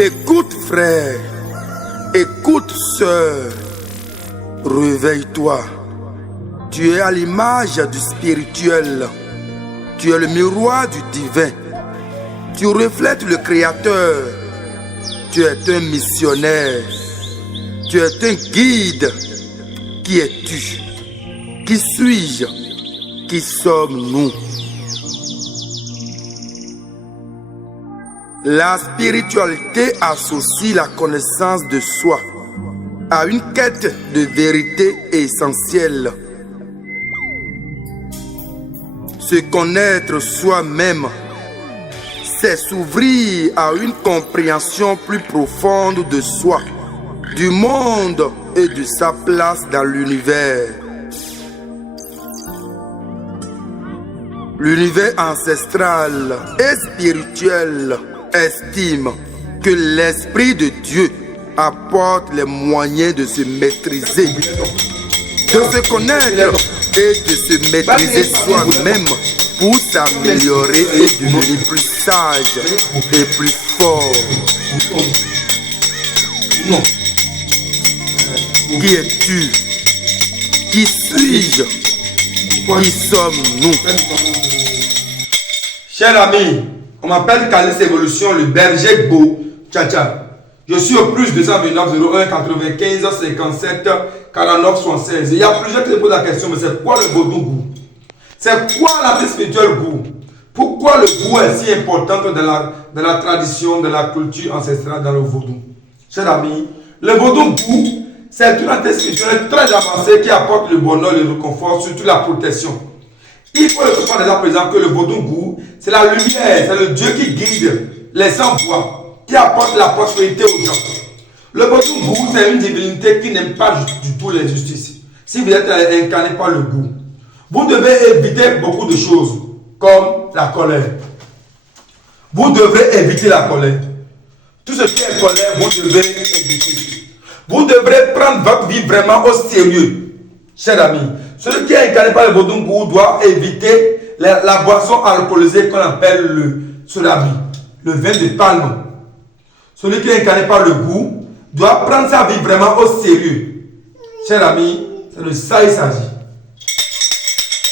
Écoute frère, écoute sœur, réveille-toi. Tu es à l'image du spirituel. Tu es le miroir du divin. Tu reflètes le Créateur. Tu es un missionnaire. Tu es un guide. Qui es-tu? Qui suis-je? Qui sommes-nous? La spiritualité associe la connaissance de soi à une quête de vérité essentielle. Se connaître soi-même, c'est s'ouvrir à une compréhension plus profonde de soi, du monde et de sa place dans l'univers. L'univers ancestral et spirituel estime que l'Esprit de Dieu apporte les moyens de se maîtriser, de se connaître et de se maîtriser soi-même pour s'améliorer et devenir plus sage et plus fort. Qui es-tu? Qui suis-je? Qui sommes-nous? Chers amis, on m'appelle Calice Evolution, le berger beau. Tcha. Je suis au plus 229 01 95 57 49 76. Il y a plusieurs qui se posent la question, mais c'est quoi le vaudou goût? C'est quoi la vie spirituelle goût? Pourquoi le goût est si important dans la tradition, de la culture ancestrale dans le vaudou? Chers amis, le vaudou goût, c'est une entité spirituelle très avancée qui apporte le bonheur, le réconfort, surtout la protection. Il faut le comprendre déjà présent que le vaudou goût, c'est la lumière, c'est le Dieu qui guide les sans-voix, qui apporte la prospérité aux gens. Le vaudou goût, c'est une divinité qui n'aime pas du tout l'injustice. Si vous êtes incarné par le goût, vous devez éviter beaucoup de choses, comme la colère. Vous devez éviter la colère. Tout ce qui est colère, vous devez éviter. Vous devrez prendre votre vie vraiment au sérieux, chers amis. Celui qui est incarné par le vaudou goût doit éviter la boisson alcoolisée qu'on appelle le surabi, le vin de palme. Celui qui est incarné par le goût doit prendre sa vie vraiment au sérieux. Chers amis, c'est de ça il s'agit.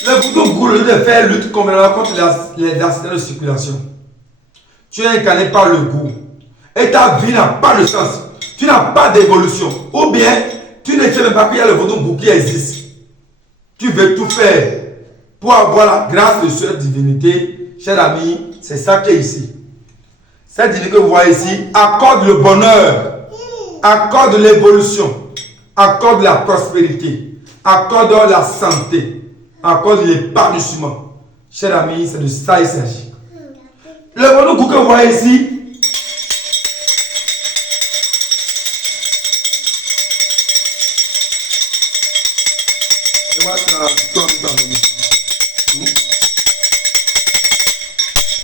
Le vaudou goût, le lieu de faire lutte contre les accidents de circulation. Tu es incarné par le goût et ta vie n'a pas de sens. Tu n'as pas d'évolution. Ou bien, tu ne sais même pas qu'il y a le vaudou goût qui existe. Tu veux tout faire pour avoir la grâce de cette divinité. Chers amis, c'est ça qui est ici. Cette divinité que vous voyez ici accorde le bonheur, accorde l'évolution, accorde la prospérité, accorde la santé, accorde l'épanouissement. Chers amis, c'est de ça il s'agit. Le vaudou goût que vous voyez ici,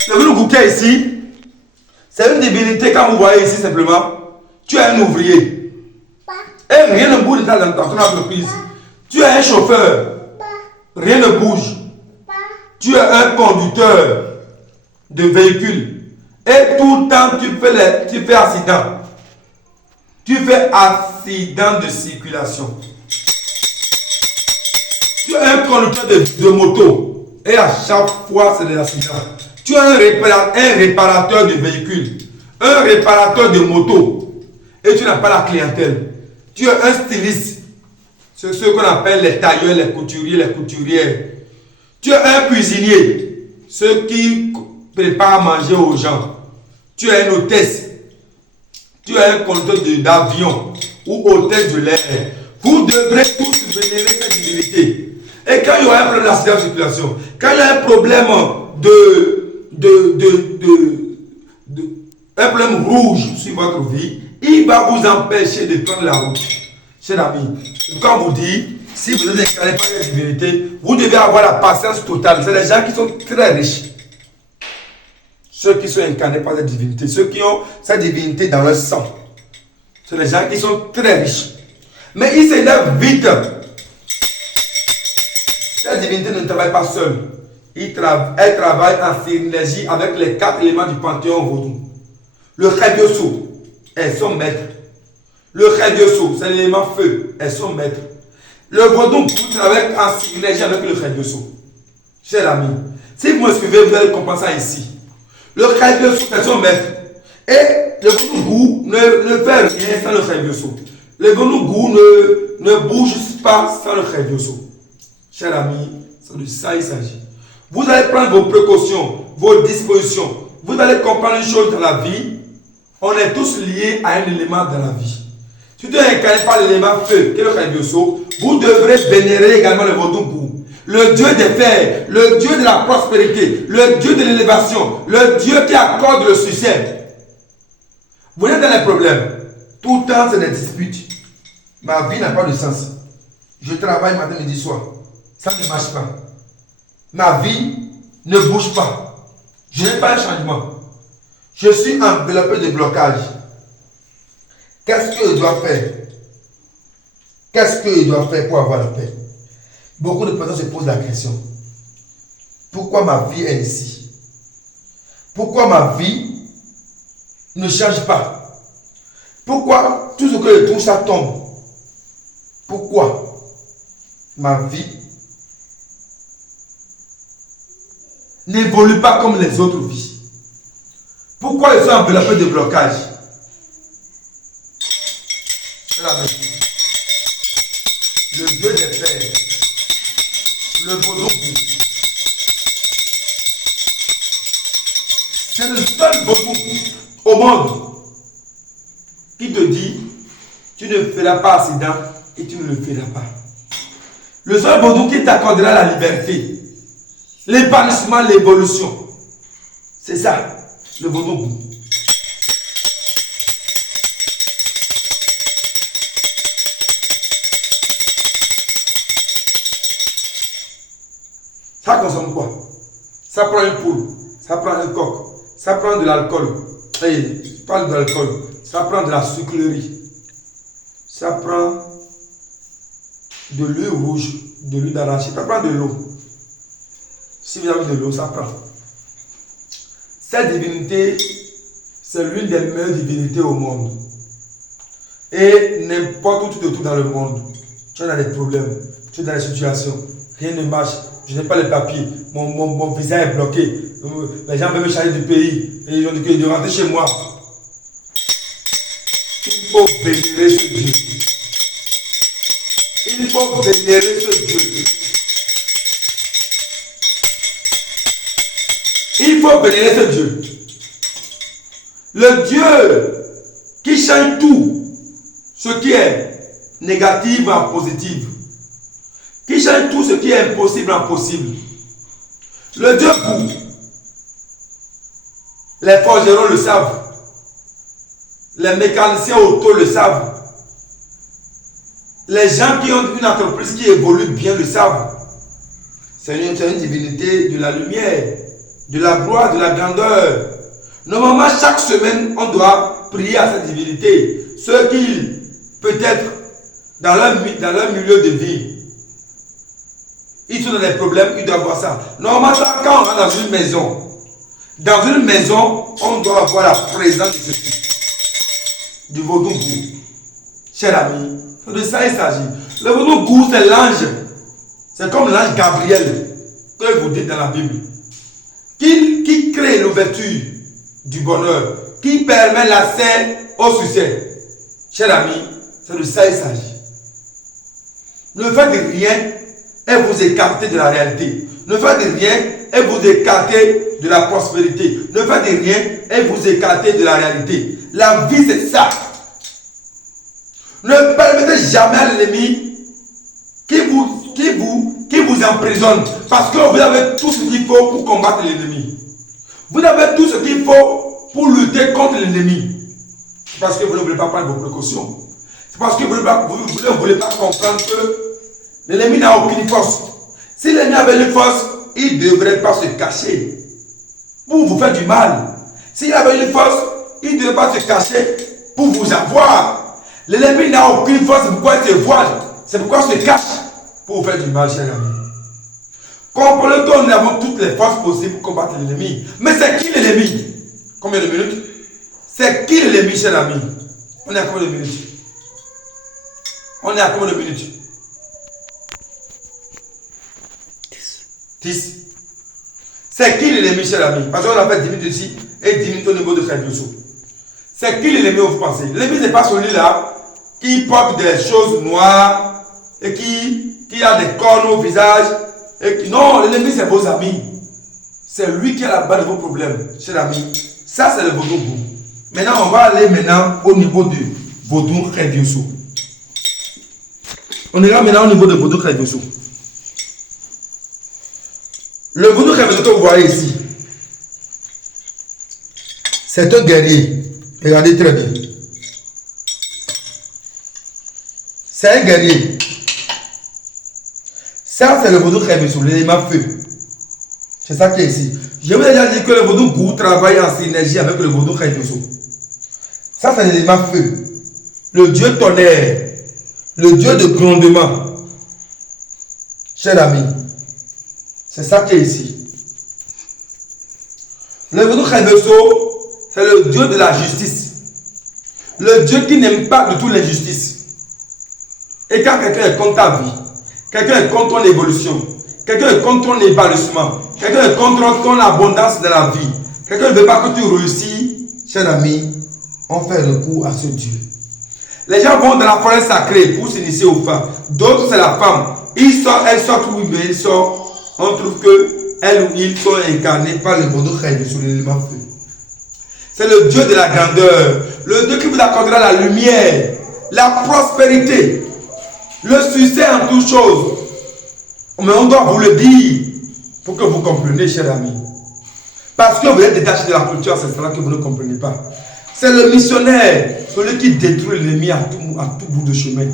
le vaudou goût qui est ici, c'est une divinité. Quand vous voyez ici simplement, tu es un ouvrier. Et rien ne bouge dans ton entreprise. Tu es un chauffeur. Rien ne bouge. Tu es un conducteur de véhicule. Et tout le temps, tu fais accident. Tu fais accident de circulation. Tu es un conducteur de moto. Et à chaque fois, c'est des accidents. Tu es un réparateur de véhicules, un réparateur de moto, et tu n'as pas la clientèle. Tu es un styliste, c'est ce qu'on appelle les tailleurs, les couturiers, les couturières. Tu es un cuisinier, ceux qui préparent à manger aux gens. Tu es une hôtesse, tu es un conducteur d'avion ou hôtesse de l'air. Vous devrez tous vénérer cette divinité. Et quand il y aura un problème d'accident de circulation, quand il y a un problème un problème rouge sur votre vie, il va vous empêcher de prendre la route. Chers amis, quand vous dit, si vous êtes incarné par la divinité, vous devez avoir la patience totale. C'est les gens qui sont très riches. Ceux qui sont incarnés par la divinité, ceux qui ont cette divinité dans leur sang. C'est les gens qui sont très riches. Mais ils s'élèvent vite. Cette divinité ne travaille pas seule. Elle travaille en synergie avec les 4 éléments du panthéon vaudou. Le Khebioso, elles sont maîtres. Le Khedioso, c'est l'élément feu, elles sont maîtres. Le vaudou travaille en synergie avec le Khedioso. Cher ami, si vous me suivez, vous allez comprendre ça ici. Le Khedioso, c'est son maître. Et le vaudou ne fait rien sans le Khedioso. Le vaudou ne bouge pas sans le Khedioso. Cher ami, c'est de ça il s'agit. Vous allez prendre vos précautions, vos dispositions. Vous allez comprendre une chose dans la vie. On est tous liés à un élément dans la vie. Si tu es incarné par l'élément feu, qui est le Khedioso, vous devrez vénérer également le vaudou. Le Dieu des fers, le Dieu de la prospérité, le Dieu de l'élévation, le Dieu qui accorde le succès. Vous êtes dans les problèmes. Tout le temps, c'est des disputes. Ma vie n'a pas de sens. Je travaille matin, midi, soir. Ça ne marche pas. Ma vie ne bouge pas. Je n'ai pas un changement. Je suis enveloppé de blocage. Qu'est-ce que je dois faire? Qu'est-ce que je dois faire pour avoir la paix? Beaucoup de personnes se posent la question. Pourquoi ma vie est ici? Pourquoi ma vie ne change pas? Pourquoi tout ce que je touche, ça tombe? Pourquoi ma vie n'évolue pas comme les autres vies? Pourquoi ils sont enveloppés de blocage? Le Dieu des fers, le vaudou, c'est le seul vaudou au monde qui te dit tu ne feras pas accident et tu ne le feras pas. Le seul vaudou qui t'accordera la liberté, l'épanouissement, l'évolution. C'est ça, le vaudou. Ça consomme quoi? Ça prend une poule, ça prend un coq, ça prend de l'alcool. Je parle de l'alcool. Ça prend de la sucrerie. Ça prend de l'huile rouge, de l'huile d'arachide. Ça prend de l'eau. Si vous avez de l'eau, ça prend. Cette divinité, c'est l'une des meilleures divinités au monde. Et n'importe où tu te trouves dans le monde, tu as des problèmes, tu es dans des situations, rien ne marche. Je n'ai pas les papiers, mon visa est bloqué, les gens veulent me changer du pays, et ils ont dit que de rentrer chez moi. Il faut vénérer ce Dieu. Il faut vénérer ce Dieu. Il faut vénérer ce Dieu. Le Dieu qui change tout, ce qui est négatif en positif. Qui change tout ce qui est impossible en possible. Le Dieu pour. Les forgerons le savent. Les mécaniciens auto le savent. Les gens qui ont une entreprise qui évolue bien le savent. C'est une divinité de la lumière, de la gloire, de la grandeur. Normalement, chaque semaine, on doit prier à cette divinité. Ceux qui, peut-être, dans leur milieu de vie, ils sont dans des problèmes, ils doivent voir ça. Normalement, quand on rentre dans une maison, on doit avoir la présence de ceci. Du vaudou. Cher ami, c'est de ça il s'agit. Le vaudou, c'est l'ange. C'est comme l'ange Gabriel, que vous dites dans la Bible. Qui crée l'ouverture du bonheur, qui permet l'accès au succès. Cher ami, c'est de ça il s'agit. Ne faites rien et vous écartez de la réalité. Ne faites rien et vous écartez de la prospérité. Ne faites rien et vous écartez de la réalité. La vie, c'est ça. Ne permettez jamais à l'ennemi qui vous emprisonne. Parce que vous avez tout ce qu'il faut pour combattre l'ennemi. Vous avez tout ce qu'il faut pour lutter contre l'ennemi. C'est parce que vous ne voulez pas prendre vos précautions. C'est parce que vous ne voulez pas comprendre que l'ennemi n'a aucune force. Si l'ennemi avait une force, il ne devrait pas se cacher pour vous faire du mal. S'il avait une force, il ne devrait pas se cacher pour vous avoir. L'ennemi n'a aucune force, c'est pourquoi il se voile. C'est pourquoi il se cache pour vous faire du mal, cher ami. Comprenez que nous avons toutes les forces possibles pour combattre l'ennemi. Mais c'est qui l'ennemi? Combien de minutes? C'est qui l'ennemi, cher ami? On est à combien de minutes? On est à combien de minutes? 10. C'est qui l'ennemi, cher ami? Parce qu'on a fait 10 minutes ici et 10 minutes au niveau de Khedioso. C'est qui l'ennemi, vous pensez? L'ennemi, ce n'est pas celui-là qui porte des choses noires et qui a des cornes au visage. Non, l'ennemi, c'est vos amis. C'est lui qui est à la base de vos problèmes, cher ami. Ça, c'est le vaudou. Maintenant, on va aller au niveau du vaudou Khedioso. On ira maintenant au niveau de vaudou Khedioso. Le vaudou Khedioso que vous voyez ici, c'est un guerrier. Regardez très bien. C'est un guerrier. Ça, c'est le vaudou Khedioso, l'élément feu. C'est ça qui est ici. Je vous ai déjà dit que le vaudou Gou travaille en synergie avec le vaudou Khedioso. Ça, c'est l'élément feu. Le dieu tonnerre. Le dieu de grondement. Cher ami, c'est ça qui est ici. Le vaudou Khedioso, c'est le dieu de la justice. Le dieu qui n'aime pas du tout l'injustice. Et quand quelqu'un est contre ta vie, quelqu'un est contre ton évolution, quelqu'un est contre ton épanouissement, quelqu'un est contre ton abondance de la vie, quelqu'un ne veut pas que tu réussisses, cher ami, on fait recours à ce Dieu. Les gens vont dans la forêt sacrée pour s'initier aux femmes. D'autres, c'est la femme. Elle sort où il sort. On trouve que elle ou ils sont incarnés par le vaudou Khedioso, l'élément feu. C'est le Dieu de la grandeur. Le Dieu qui vous accordera la lumière, la prospérité, le succès en toutes choses. Mais on doit vous le dire pour que vous compreniez, chers amis. Parce que vous êtes détaché de la culture, c'est cela que vous ne comprenez pas. C'est le missionnaire, celui qui détruit l'ennemi à tout bout de chemin.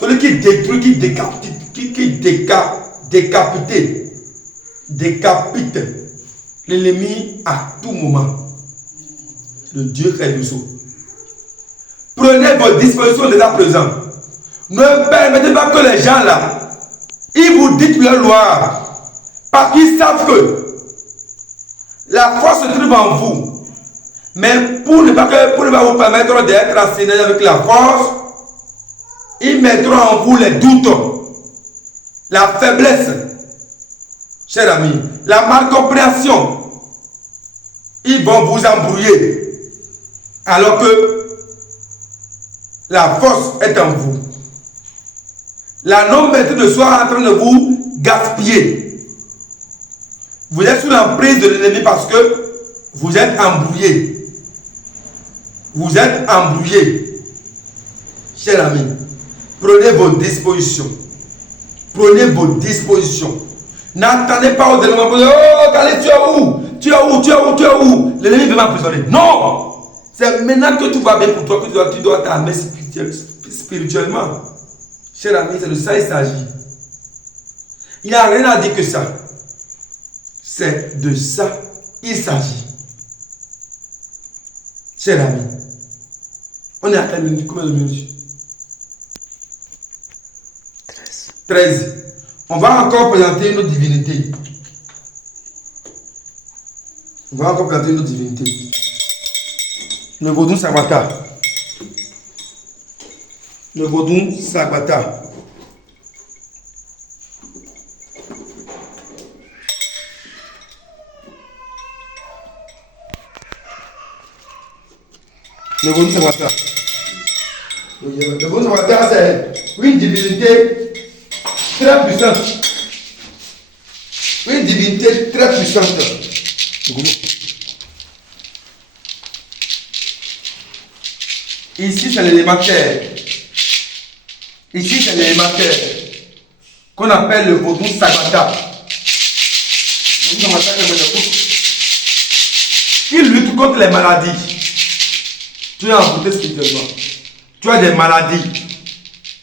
Celui qui détruit, qui décapite l'ennemi à tout moment. Le Dieu Khedioso. Prenez vos dispositions dès à présent. Ne permettez pas que les gens là, ils vous disent leur loi. Parce qu'ils savent que la force se trouve en vous. Mais pour ne pas vous permettre d'être en synergie avec la force, ils mettront en vous les doutes, la faiblesse, cher ami, la malcompréhension. Ils vont vous embrouiller. Alors que la force est en vous. La non-maîtrise de soi est en train de vous gaspiller. Vous êtes sous l'emprise de l'ennemi parce que vous êtes embrouillé. Vous êtes embrouillé. Cher ami, prenez vos dispositions. Prenez vos dispositions. N'attendez pas au dernier moment pour dire, oh, Khalid, tu es où? Tu es où? Tu es où? Tu es où? L'ennemi veut m'emprisonner. Non! C'est maintenant que tout va bien pour toi que tu dois t'armer spirituellement. Cher ami, c'est de ça qu'il s'agit. Il n'y a rien à dire que ça. C'est de ça qu'il s'agit. Cher ami, on est à quelle minute? Combien de minutes? 13. On va encore présenter une autre divinité. On va encore présenter une autre divinité. Le vaudou Sagbata. Le vaudou Sagbata. Le vaudou Sagbata. Le vaudou Sagbata, c'est une divinité très puissante. Une divinité très puissante. Ici, c'est l'élément terre. Ici, c'est l'élément terre qu'on appelle le vaudou Sagbata. Il lutte contre les maladies. Tu es envoûté spirituellement. Tu as des maladies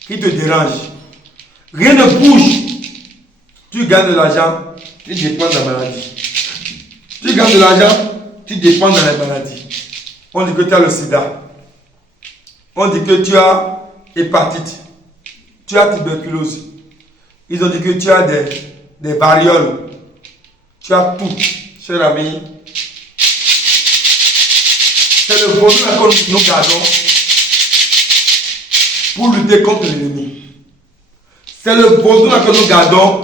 qui te dérangent. Rien ne bouge. Tu gagnes de l'argent, tu dépends de la maladie. Tu gagnes de l'argent, tu dépends de la maladie. On dit que tu as le sida. On dit que tu as hépatite. Tu as tuberculose. Ils ont dit que tu as des varioles. Tu as tout, cher ami. C'est le vaudou que nous gardons. pour lutter contre l'ennemi. C'est le vaudou que nous gardons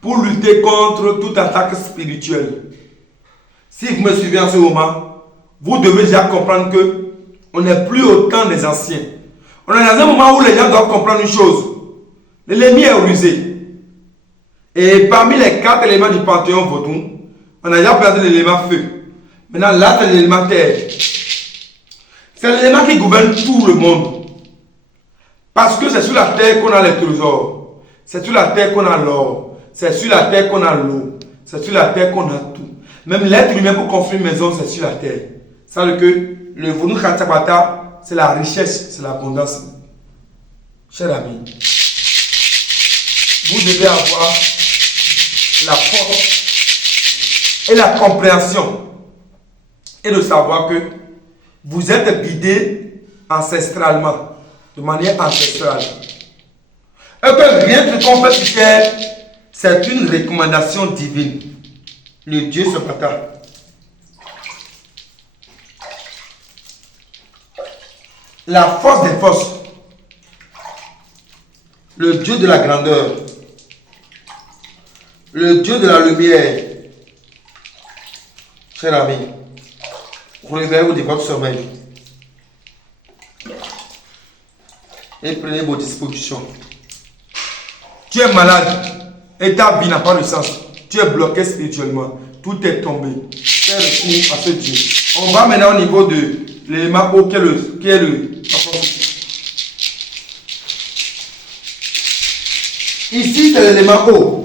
pour lutter contre toute attaque spirituelle. Si vous me suivez en ce moment, vous devez déjà comprendre que on n'est plus au temps des anciens. On est dans un moment où les gens doivent comprendre une chose. L'ennemi est rusé. Et parmi les 4 éléments du panthéon vaudou, on a déjà perdu l'élément feu. Maintenant, là, c'est l'élément terre. C'est l'élément qui gouverne tout le monde. Parce que c'est sur la terre qu'on a les trésors. C'est sur la terre qu'on a l'or. C'est sur la terre qu'on a l'eau. C'est sur la terre qu'on a tout. Même l'être humain pour construire une maison, c'est sur la terre. Ça veut dire que le vaudou Khatsapata, c'est la richesse, c'est l'abondance. Cher ami, vous devez avoir la force et la compréhension et de savoir que vous êtes guidé ancestralement, de manière ancestrale. Et que rien de qu'on fait sur terre, c'est une recommandation divine. Le Dieu se partage. La force des forces. Le Dieu de la grandeur. Le Dieu de la lumière. Cher ami, relevez-vous de votre sommeil et prenez vos dispositions. Tu es malade et ta vie n'a pas de sens. Tu es bloqué spirituellement. Tout est tombé. Fais recours à ce Dieu. On va maintenant au niveau de l'élément eau qui est le. Ici, c'est l'élément eau.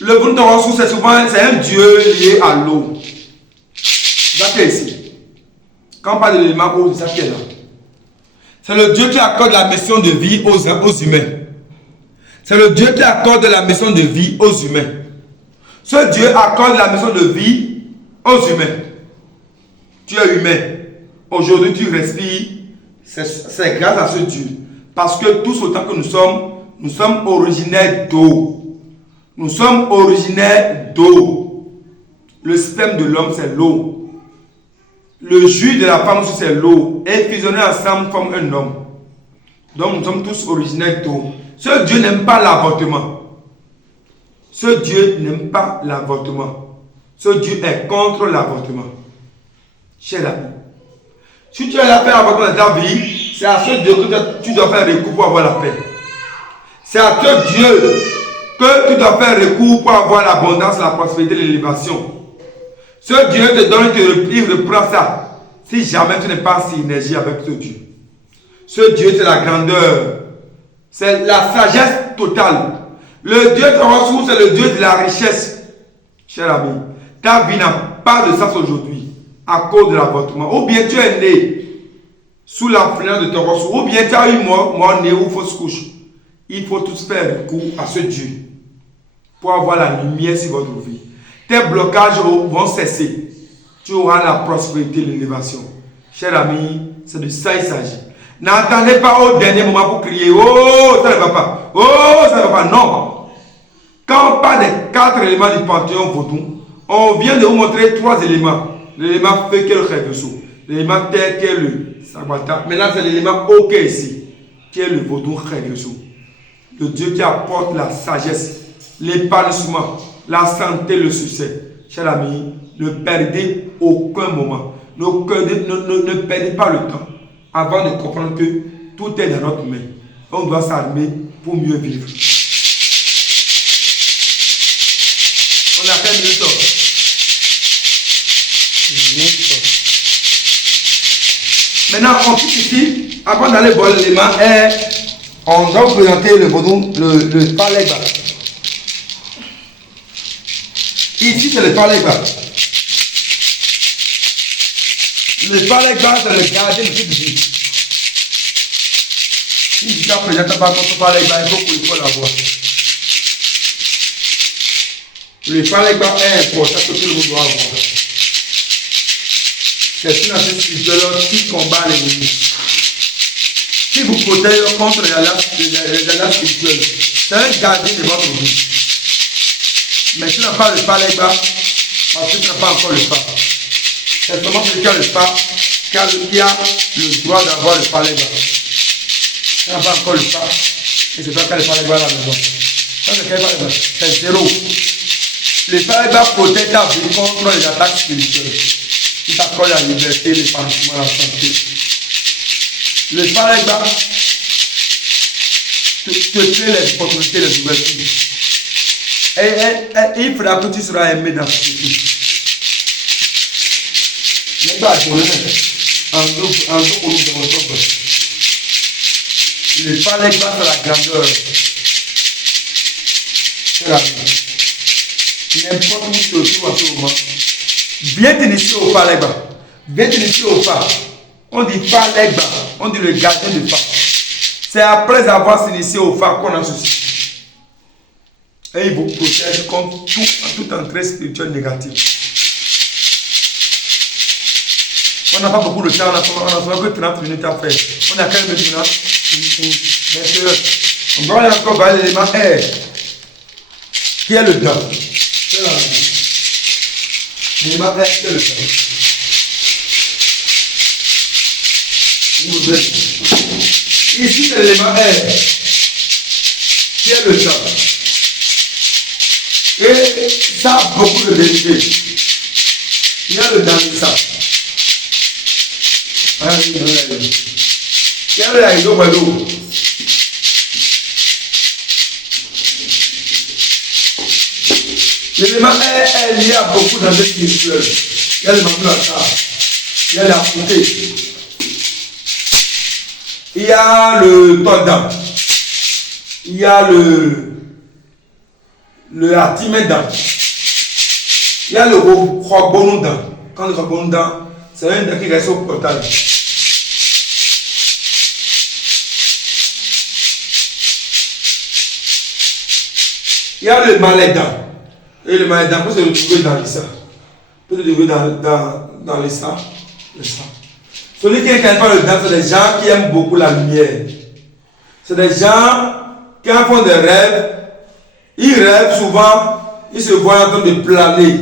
Le Vuntawasu, c'est souvent un dieu lié à l'eau. C'est ça qui est ici. Quand on parle de l'élément eau, c'est ça qui est là. C'est le Dieu qui accorde la mission de vie aux humains. C'est le Dieu qui accorde la mission de vie aux humains. Ce Dieu accorde la mission de vie aux humains. Tu es humain. Aujourd'hui, tu respires. C'est grâce à ce Dieu. Parce que tous autant que nous sommes originaires d'eau. Nous sommes originaires d'eau. Le sperme de l'homme, c'est l'eau. Le jus de la femme aussi, c'est l'eau. Et fusionnés ensemble forment un homme. Donc nous sommes tous originaires d'eau. Ce Dieu n'aime pas l'avortement. Ce Dieu n'aime pas l'avortement. Ce Dieu est contre l'avortement. Cher ami, si tu as fait l'avortement dans ta vie, c'est à ce Dieu que tu dois faire recours pour avoir la paix. C'est à ce Dieu que tu dois faire recours pour avoir l'abondance, la prospérité, l'élévation. Ce Dieu te donne, il reprend ça. Si jamais tu n'es pas en synergie avec ce Dieu. Ce Dieu, c'est la grandeur. C'est la sagesse totale. Le Dieu de ressources, c'est le Dieu de la richesse. Cher ami, ta vie n'a pas de sens aujourd'hui à cause de l'avortement. Ou bien tu es né sous l'influence de ton ressources. Ou bien tu as eu mort-né ou fausse couche. Il faut tous faire recours à ce Dieu pour avoir la lumière sur votre vie. Tes blocages vont cesser. Tu auras la prospérité et l'élévation. Cher ami, c'est de ça il s'agit. N'attendez pas au dernier moment pour crier. Oh, ça ne va pas. Oh, ça ne va pas. Non. Quand on parle des 4 éléments du panthéon vaudou, on vient de vous montrer 3 éléments. L'élément feu qui est le Khayveso. L'élément terre qui est le Sagbata. Maintenant, c'est l'élément eau qui est ici, qui est le vaudou Khayveso. Le Dieu qui apporte la sagesse, l'épanouissement, la santé, le succès. Chers amis, ne perdez aucun moment. Ne perdez pas le temps avant de comprendre que tout est dans notre main. On doit s'armer pour mieux vivre. On a fait minutes. Maintenant, on quitte ici. Avant d'aller voir l'élément, on doit vous présenter le vaudou, le Palegba. Ici, c'est le Palegba. Le palais bas, c'est le gardien de toute vie. Si jusqu'à présent, tu n'as pas contre palais bas, il faut l'avoir. Le palais bas est important que tout le monde doit avoir. C'est une affaire spirituelle qui combat l'ennemi. Qui vous protège contre les alarmes spirituelles. C'est un gardien de votre vie. Mais tu n'as pas le palais bas, parce que tu n'as pas encore le pas. C'est seulement celui qui a le pas, qui a le droit d'avoir le palais bas. Tu n'as pas encore le pas, et c'est toi qui as le palais bas à la maison. Ça, c'est quel palais bas? C'est zéro. Le palais bas protège ta vie contre les attaques spirituelles. Il t'accorde la liberté, l'épanouissement, la santé. Le palais bas te crée les opportunités, les ouvertures. Et il faudra que tu seras aimé dans ce pays. N'est pas en dos, le palais bas c'est la grandeur. C'est la vie. N'importe où tu te trouves à ce moment. Viens t'initier au palais bas. Viens t'initier au phare. On dit palais bas. On dit le gardien de phare. C'est après avoir s'initié au phare qu'on a ceci. Et il vous protège contre toute entrée spirituelle négative. On n'a pas beaucoup de temps, on n'a que 30 minutes à faire. On a 15 minutes maintenant. On va aller encore vers l'élément R. Qui est le dent? C'est la vie. L'élément R, qui est le dent? Ici, c'est l'élément R. Qui est le dent? Et ça a beaucoup de vérité. Il y a le dent de ça. Quel est le l'eau? L'élément est lié à beaucoup d'enjeux spirituels. Il y a le manipulateur, il y a la fouté, il y a le tordant, il y a le atimedant, il y a le robonondant. Quand le robonondant, c'est un dent qui reste au portail. Il y a le malaidant. Et le malaidant peut se retrouver dans les sangs. Peut se retrouver dans les sangs. Celui qui n'incarne pas le dent, c'est des gens qui aiment beaucoup la lumière. C'est des gens qui en font des rêves. Ils rêvent souvent, ils se voient en train de planer.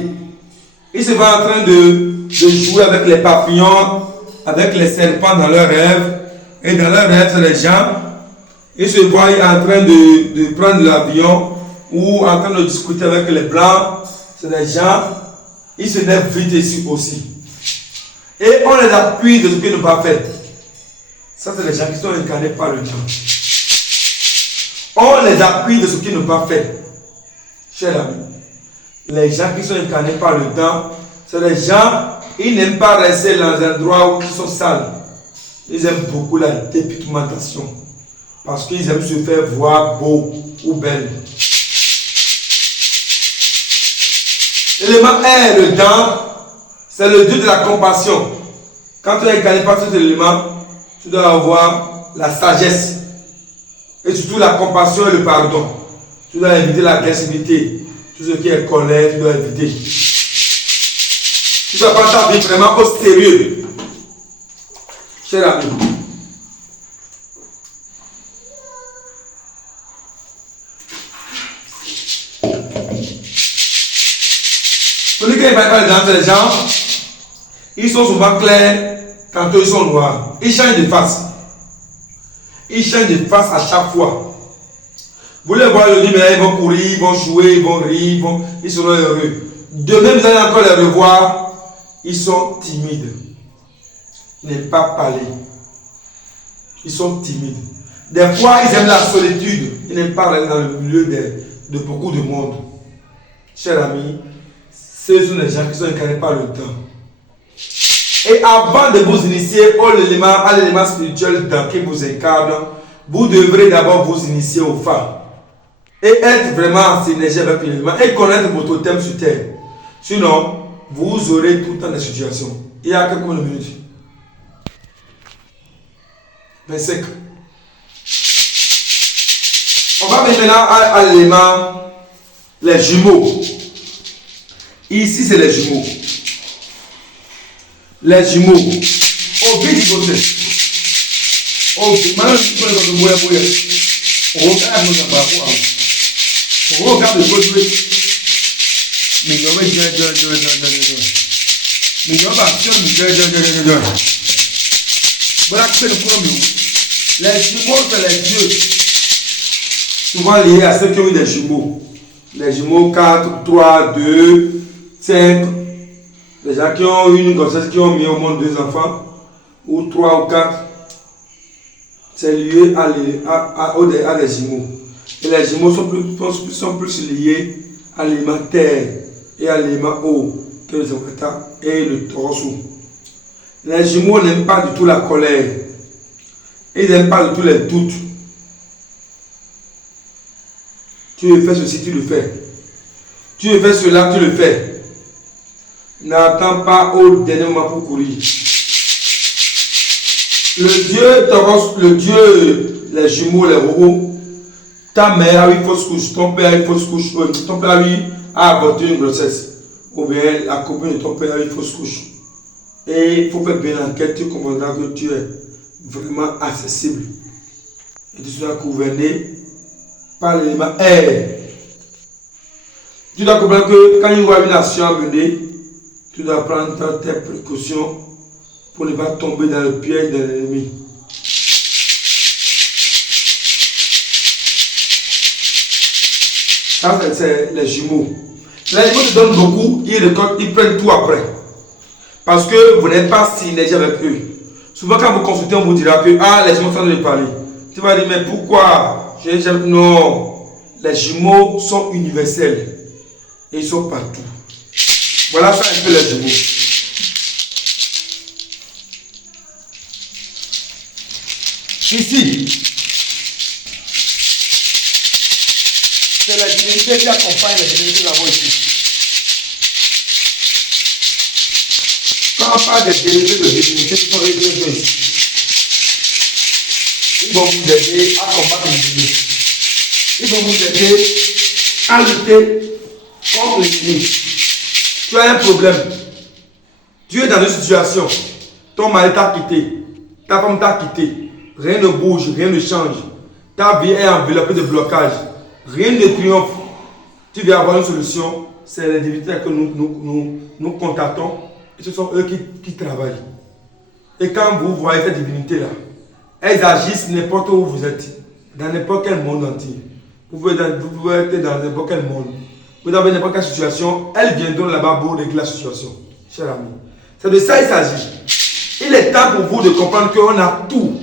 Ils se voient en train de jouer avec les papillons, avec les serpents dans leurs rêves. Et dans leurs rêves, c'est des gens, ils se voient en train de prendre l'avion ou en train de discuter avec les blancs. C'est des gens, ils se lèvent vite ici aussi. Et on les appuie de ce qu'ils n'ont pas fait. Ça, c'est les gens qui sont incarnés par le temps. On les appuie de ce qu'ils n'ont pas fait. Chers amis, les gens qui sont incarnés par le temps, c'est les gens, ils n'aiment pas rester dans un endroit où ils sont sales. Ils aiment beaucoup la dépigmentation. Parce qu'ils aiment se faire voir beau ou belle. L'élément R, le dent, c'est le dieu de la compassion. Quand tu es incarné par cet élément, tu dois avoir la sagesse. Et surtout la compassion et le pardon. Tu dois éviter l'agressivité. Tout ce qui est colère, tu dois éviter. Tu dois prendre ta vie vraiment au sérieux. Cher ami. Celui qui est pas dans les gens, ils sont souvent clairs quand ils sont noirs. Ils changent de face. Ils changent de face à chaque fois. Vous les voyez le dimanche, ils vont courir, ils vont jouer, ils vont rire, ils seront heureux. Demain, vous allez encore les revoir. Ils sont timides. Ils n'aiment pas parler. Ils sont timides. Des fois, ils aiment la solitude. Ils n'aiment pas aller dans le milieu de beaucoup de monde. Chers amis, ce sont les gens qui sont incarnés par le temps. Et avant de vous initier à l'élément spirituel qui vous incarne, vous devrez d'abord vous initier au phare. Et être vraiment en synergie avec l'élément et connaître votre thème sur terre. Sinon, vous aurez tout le temps des situations. Il y a quelques minutes. 25. On va venir maintenant à l'élément, les jumeaux. Ici, c'est les jumeaux. Les jumeaux. Au but du côté. Au but. Maintenant, je vais vous dire que on regarde le côté. Mais il y a les jumeaux, c'est les dieux. Souvent liés à ceux qui ont eu des jumeaux. Les jumeaux 4, 3, 2, 5. Les gens qui ont eu une grossesse, qui ont mis au monde 2 enfants, ou 3 ou 4. C'est lié à des jumeaux. Et les jumeaux sont plus liés à l'élément terre et à l'élément eau que les Zakata et le torso. Les jumeaux n'aiment pas du tout la colère. Ils n'aiment pas du tout les doutes. Tu veux faire ceci, tu le fais. Tu veux faire cela, tu le fais. N'attends pas au dernier moment pour courir. Le dieu Tauros, le dieu, les jumeaux, les robots, ta mère a eu fausse couche, ton père a eu fausse couche, ton père a avorté une grossesse. Ou bien la copine de ton père a eu fausse couche. Et il faut faire bien l'enquête, tu comprendras que tu es vraiment accessible. Et tu seras gouverné par l'élément air. Tu dois comprendre que quand il voit une action venir, tu dois prendre tes précautions pour ne pas tomber dans le piège de l'ennemi. Ça, c'est les jumeaux. Les jumeaux te donnent beaucoup, ils prennent tout après. Parce que vous n'êtes pas synergie avec eux. Souvent, quand vous consultez, on vous dira que les jumeaux sont en train de parler. Tu vas dire, mais pourquoi? Non, les jumeaux sont universels. Et ils sont partout. Voilà ça un peu les jumeaux. Ici, c'est la divinité qui accompagne la divinité d'abord ici. Quand on parle des dérivés de divinité qui sont réglés ici, ils vont vous aider à combattre l'ennemi. Ils vont vous aider à lutter contre l'ennemi. Tu as un problème. Tu es dans une situation. Ton mari t'a quitté. Ta femme t'a quitté. Rien ne bouge, rien ne change. Ta vie est enveloppée de blocages. Rien ne triomphe. Tu veux avoir une solution. C'est les divinités que nous contactons. Et ce sont eux qui travaillent. Et quand vous voyez cette divinité-là, elles agissent n'importe où vous êtes. Dans n'importe quel monde entier. Vous pouvez être dans n'importe quel monde. Vous avez n'importe quelle situation. Elles viendront là-bas pour régler la situation. Cher ami. C'est de ça qu'il s'agit. Il est temps pour vous de comprendre qu'on a tout.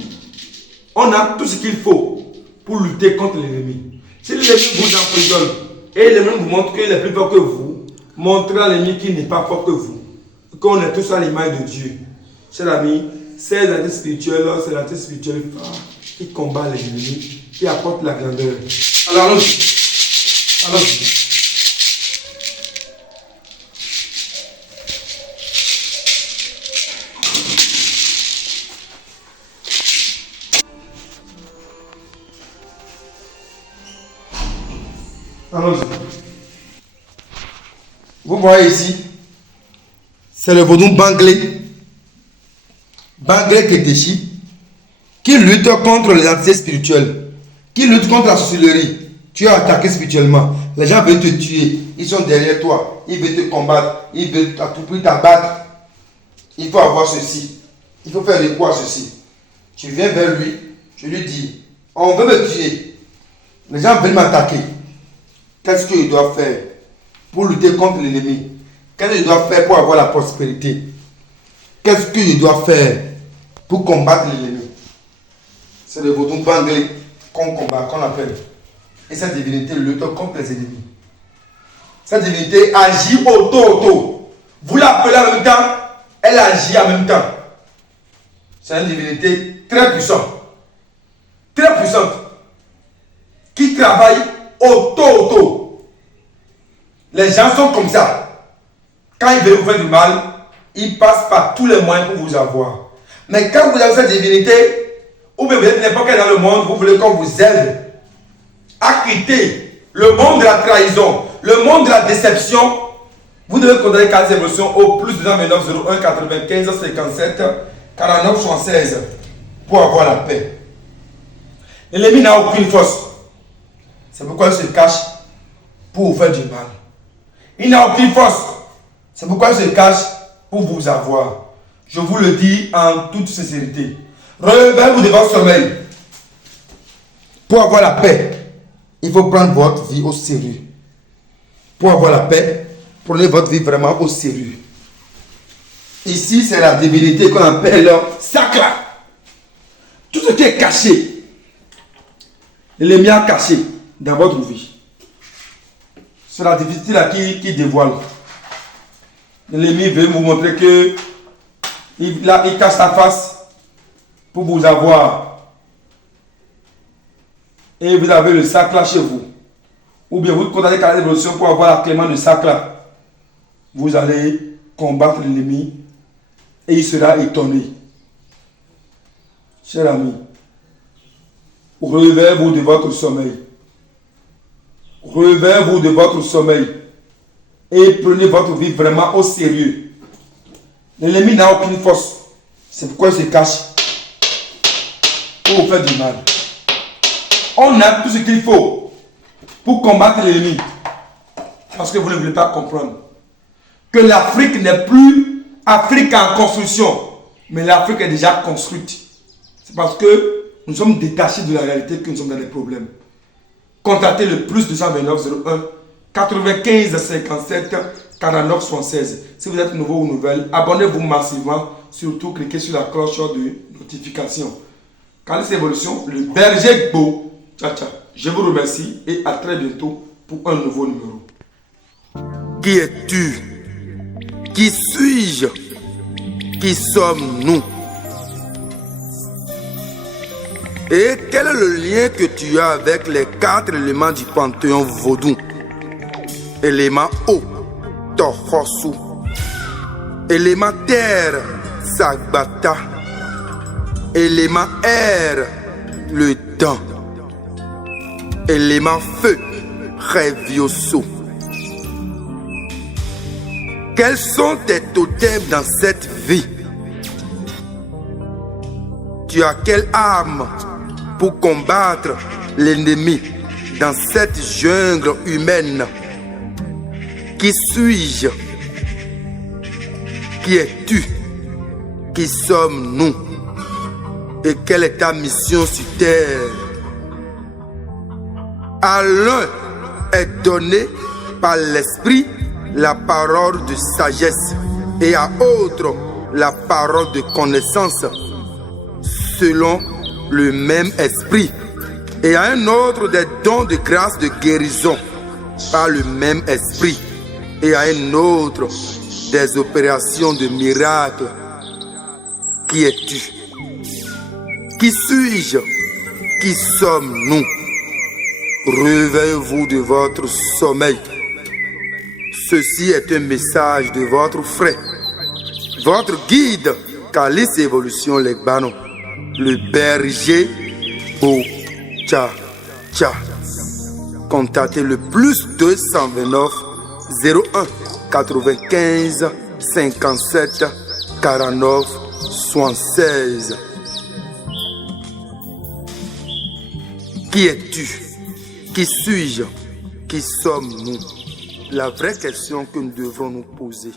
On a tout ce qu'il faut pour lutter contre l'ennemi. Si l'ennemi vous emprisonne et l'ennemi vous montre qu'il est plus fort que vous, montrez à l'ennemi qu'il n'est pas fort que vous. Qu'on est tous à l'image de Dieu. Chers amis, c'est l'entité spirituelle, c'est l'entité spirituelle qui combat les ennemis, qui apporte la grandeur. Alors, allons-y. Allons-y. Vous voyez ici, c'est le vaudou Banglé Keteshi, qui lutte contre les entités spirituelles, qui lutte contre la sorcellerie. Tu es attaqué spirituellement. Les gens veulent te tuer. Ils sont derrière toi. Ils veulent te combattre. Ils veulent à tout prix t'abattre. Il faut avoir ceci. Il faut faire recours à ceci. Tu viens vers lui. Je lui dis, on veut me tuer. Les gens veulent m'attaquer. Qu'est-ce qu'il doit faire pour lutter contre l'ennemi? Qu'est-ce qu'il doit faire pour avoir la prospérité? Qu'est-ce qu'il doit faire pour combattre l'ennemi? C'est le vaudou Banglé qu'on combat, qu'on appelle. Et cette divinité lutte contre les ennemis. Cette divinité agit auto. Vous l'appelez en même temps, elle agit en même temps. C'est une divinité très puissante. Très puissante. Qui travaille auto. Les gens sont comme ça. Quand ils veulent vous faire du mal, ils passent par tous les moyens pour vous avoir. Mais quand vous avez cette divinité, ou bien vous êtes n'importe quel dans le monde, vous voulez qu'on vous aide à quitter le monde de la trahison, le monde de la déception, vous devez contacter Calis Évolution au plus 229 01 95 57 49 76 pour avoir la paix. L'ennemi n'a aucune force. C'est pourquoi il se cache pour vous faire du mal. Il n'a aucune force. C'est pourquoi il se cache pour vous avoir. Je vous le dis en toute sincérité. Relevez-vous de votre sommeil. Pour avoir la paix, il faut prendre votre vie au sérieux. Pour avoir la paix, prenez votre vie vraiment au sérieux. Ici, c'est la divinité qu'on appelle sacra. Tout ce qui est caché, l'ennemi a caché dans votre vie. C'est la divinité là qui dévoile. L'ennemi veut vous montrer que il cache sa face pour vous avoir. Et vous avez le sacre chez vous. Ou bien vous contactez Calis Évolution pour avoir la clément de sacre. Vous allez combattre l'ennemi et il sera étonné. Cher ami, relevez-vous de votre sommeil. Relevez-vous de votre sommeil et prenez votre vie vraiment au sérieux. L'ennemi n'a aucune force. C'est pourquoi il se cache pour vous faire du mal. On a tout ce qu'il faut pour combattre l'ennemi. Parce que vous ne voulez pas comprendre que l'Afrique n'est plus Afrique en construction, mais l'Afrique est déjà construite. C'est parce que nous sommes détachés de la réalité que nous sommes dans des problèmes. Contactez le plus 229 01 95 57 49 76. Si vous êtes nouveau ou nouvelle, abonnez-vous massivement. Surtout, cliquez sur la cloche de notification. Calis Évolution, le berger beau. Ciao, ciao. Je vous remercie et à très bientôt pour un nouveau numéro. Qui es-tu? Qui suis-je? Qui sommes-nous? Et quel est le lien que tu as avec les 4 éléments du panthéon vaudou? Élément eau, Tohosu. Élément terre, Sagbata. Élément air, le dent. Élément feu, Revioso. Quels sont tes totems dans cette vie? Tu as quelle arme pour combattre l'ennemi dans cette jungle humaine? Qui suis-je? Qui es-tu? Qui sommes-nous? Et quelle est ta mission sur terre? À l'un est donné par l'esprit la parole de sagesse et à autre la parole de connaissance selon le même esprit, et à un autre des dons de grâce de guérison par le même esprit, et à un autre des opérations de miracles. Qui es-tu? Qui suis-je? Qui sommes-nous? Réveillez-vous de votre sommeil. Ceci est un message de votre frère, votre guide, Calis Évolution Legbano, le berger au Tcha Tcha. Contactez le plus 229 01 95 57 49 76. Qui es-tu? Qui suis-je? Qui sommes-nous? La vraie question que nous devrons nous poser.